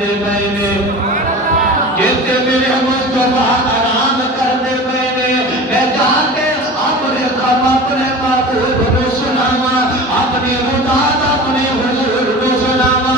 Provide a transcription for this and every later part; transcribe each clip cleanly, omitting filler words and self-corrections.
دے پہنے جیتے میرے مصطفیٰ آرام کر دے پہنے میں جا کے اپنے غم اپنے محبوب کو سناوا اپنی مداد اپنے حضور کو سناوا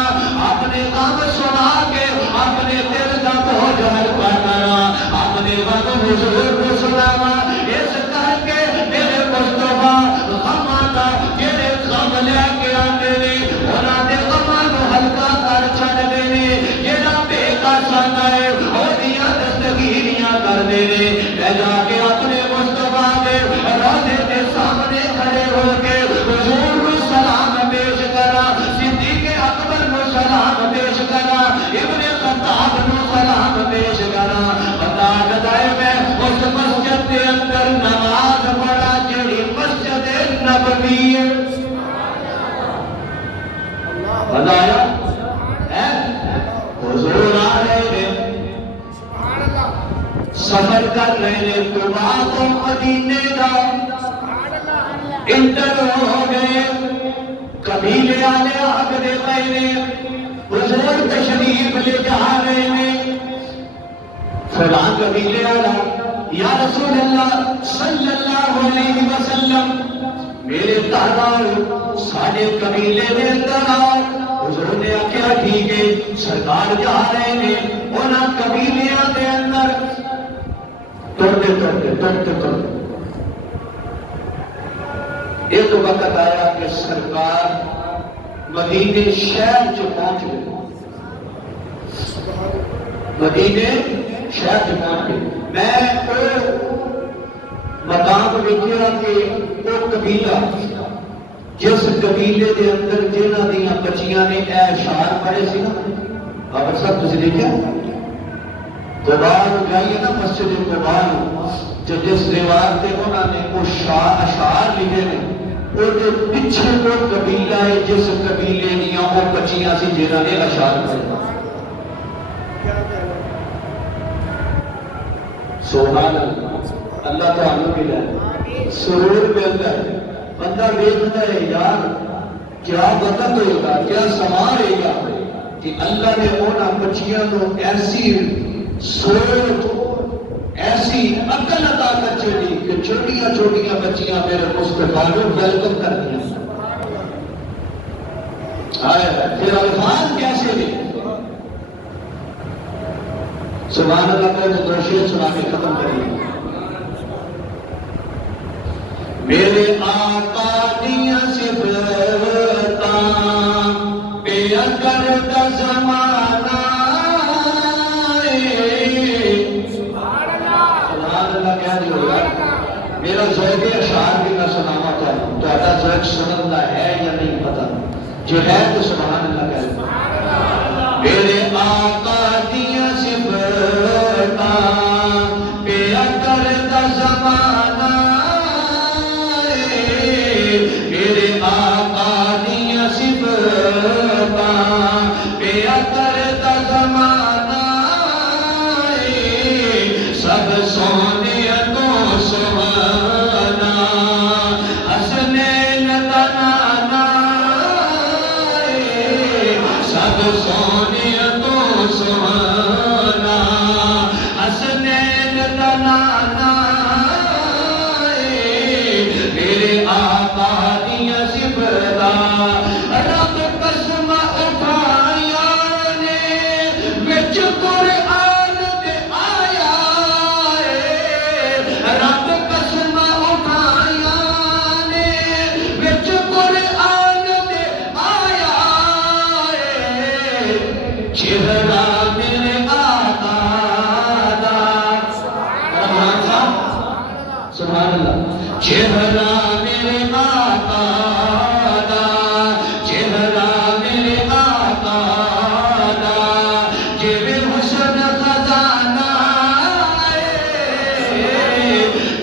اپنے غم سنا کے اپنے دل کا بوجھ ہلکا کرا اپنے غم حضور کو سناوا اس کر کے میرے مصطفیٰ غم آتا جنہیں غم لے کے آتے نے انہاں دے غماں نو ہلکا کر چھڑ دینے جنہاں بے کا سانا ہے اوہدیاں دستگیریاں کر دینے میں جا کے اپنے مصطفیٰ دے روزے کے سامنے کھڑے ہو کے حضور کو سلام پیش کرا صدیق اکبر کو سلام پیش کرا ابن خطاب کو سلام پیش کرا بتا جدائے میں اس مسجد کے اندر نماز پڑھا جڑی مسجد نبوی ہے بتایا حضور آ رہے ہیں سفر کر رہے ہیں طبا کو مدینے کا انٹر ہو گئے قبیلے والے آگے پہلے حضور تشریف لے جا رہے ہیں فلاں قبیلے والا یا رسول اللہ صلی اللہ علیہ وسلم میرے تحرار ساڑھے قبیلے میں اندر آؤ حضور نے کیا ٹھیک ہے سرکار جا رہے ہیں انہاں قبیلیاں دے اندر توڑتے ایک وقت آیا کہ سرکار مدینے شہر جو پہنچ گئے مدینے شہر جو پہنچ گئے میں مقام ویکھیا کہ وہ قبیلہ جس قبیلے دے اندر جنہاں دیاں بچیاں نے اے اشعار پڑھے سی نا آپ سب تسی دیکھیا قبار جائیے نا مسجد قبار جو جس دیوار تے انہاں نے وہ اشعار لکھے نے اور جو پیچھے وہ قبیلہ ہے جس قبیلے دیاں وہ بچیاں سی جنہاں نے اشعار پڑھے سبحان اللہ اللہ تعالیٰ کی لائے سرور ملتا ہے بندہ دیکھتا ہے یار کیا بدل ہوئے گا کیا سما رہے گا کہ اللہ نے اونا بچیاں کو ایسی سوچ ایسی عقل عطا کر چلی کہ چھوٹیاں چھوٹیاں بچیاں میرے مصطفیٰ کو ویلکم کر دیا پھر الفاظ کیسے دے سبحان اللہ کا جو دوشیت سنا کے ختم کریے میرے آقا دیا صفتاں بے اگر دا زمانہ سبحان اللہ کیا جو ہوگا میرا ذوق اشعار بھی میں سناما تھا تو ایسا ذوق سنندہ ہے یا نہیں پتا جو ہے تو سبحان اللہ کہہ میرے آقا دیا صفتاں بے اگر دا زمانہ میرے آقا دیا صفتاں بے اگر دا زمانہ سب سونے تو سہانا حسنین دا نانا سب سونے تو سہانا حسنین دا نانا میرے آقا دیا صفتاں رب قسم اٹھایا نے وچ قرآن دے آیا رب قسم اٹھایا نے وچ قرآن دے آیا چہرہ میرے آقا دا سبحان اللہ چہرہ میرے آقا دا چہرہ میرے آقا دا جیوے حسن خزانہ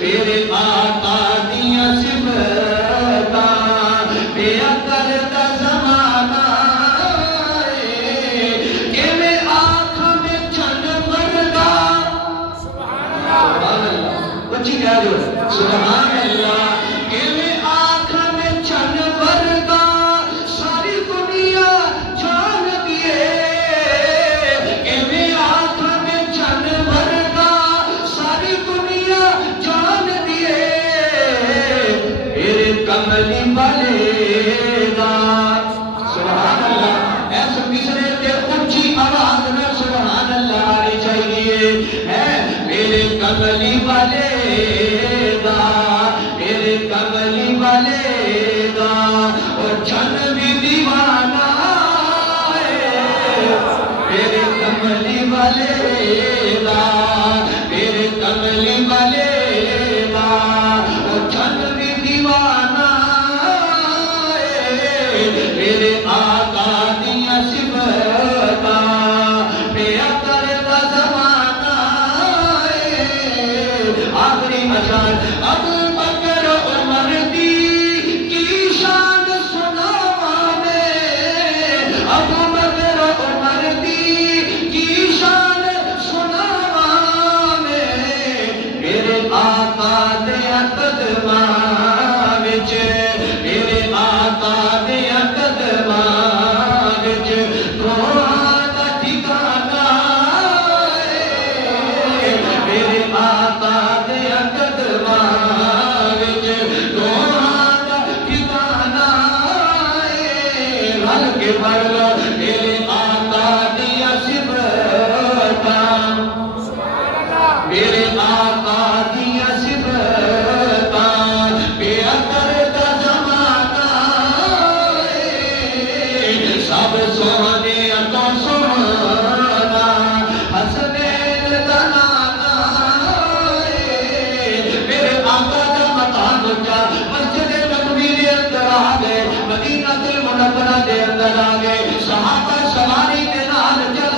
میرے آقا دیا صفتاں بے اگر دا زمانہ جیوے آنکھ میں چند ورگا سبحان اللہ بچی کہہ جو سبحان اللہ ایویں آنکھ میں چند ورگا ساری دنیا جان دیے والے دا میرے کملی والے دا او چند بھی دیوانہ میرے آقا دیا صفتاں پیا کرتا زمانہ آخری اشعار ابو بکر عمر دی کی شان سناواں میں ابو بکر عمر دی کی شان سناواں میں میرے آقا دیا قدماں وچ میرے آقا دیا قدماں وچ دعا دا ٹھکانہ میرے آقا دیا قدماں وچ دعا دا ٹھکانہ رل کے پڑھ لو میرے آقا دیا صفتاں میرے آقا دیا صفتاں پیا کرتا زمانہ سب سونے تو سونا حسنین دا نانا میرے آقا دا مقام اونچا مسجد نبوی دے اندر آ گئے مدینہ المنورہ دے اندر آ گئے صحابہ سواری دے نال چل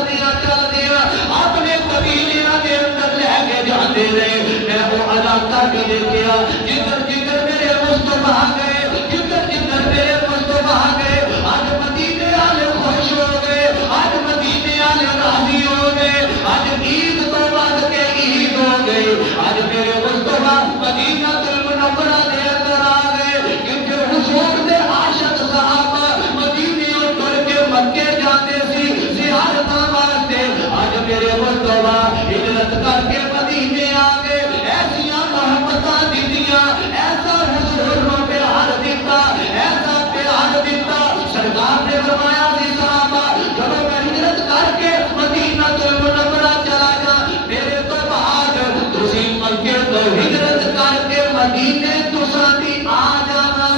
دیا اپنے قبیلیاں دے اندر لے کے جاندے رہے میں وہ علاقہ بھی دیکھیا جدھر جدھر میرے مصطفیٰ گئے جدھر جدھر میرے مصطفیٰ گئے آج مدینے والے خوش ہو گئے آج مدینے والے راضی ہو گئے آج عید تو بعد کے عید ہو گئی آج میرے مصطفیٰ مدینہ المنورہ دے اندر آ گئے کیونکہ حضور دے عاشق صحابہ مدینے اور ٹر کے مکے جاتے سی زیارتاں واسطے آج میرے مصطفیٰ ہجرت کر کے مدینے آ گئے ایسیاں محبتاں دتیاں ایسا حضور نو پیار دیتا ایسا پیار دیتا سرکار نے فرمایا سی صحابہ جب میں ہجرت کر کے مدینہ المنورہ چلا جا میرے تو بعد تسی مکے تو ہجرت کر کے مدینے تساں بھی آ جانا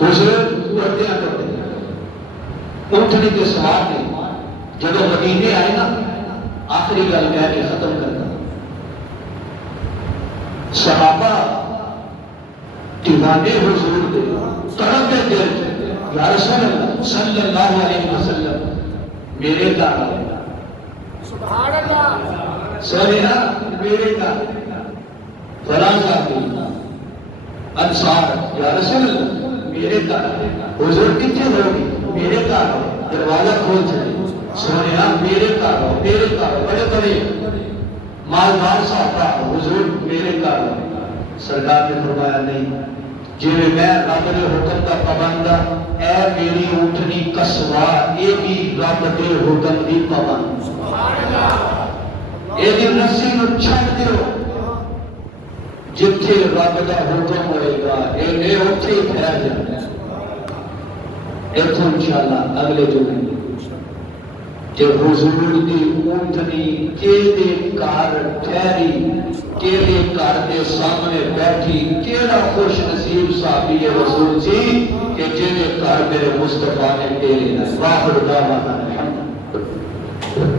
حضور پڑھدیاں اونٹنی کے سوار نے جب مدینے آئے نا آخری گل کہہ کے ختم کرنا صحابہ دیوانے حضور دے طرف دل یا رسول اللہ صلی اللہ علیہ وسلم میرے گھر سبحان اللہ سونے میرے گھر فلاں صاحب انصار یا رسول اللہ میرے گھر حضور کتنے ہوگی میرے گھر دروازہ کھول چلے سونے میرے گھر بڑے بڑے مالدار صاحب حضور میرے گھر سرکار نے فرمایا نہیں جی میں رب دے حکم کا پابند اے میری اونٹنی کسوا یہ بھی رب دے حکم دی پابند یہ رسی نو چھڈ دیو جتھے رب دا حکم ہوئے گا یہ اتھے ہی ٹھہر جانا اتھوں انشاءاللہ اگلے جمعے کہ حضور دی اونٹنی کیڑے گھر ٹھہری کیڑے گھر دے سامنے بیٹھی کیڑا خوش نصیب صحابی رسول جی کہ جنہیں گھر میرے مصطفیٰ نے ڈیرے نہ واخر دعوانا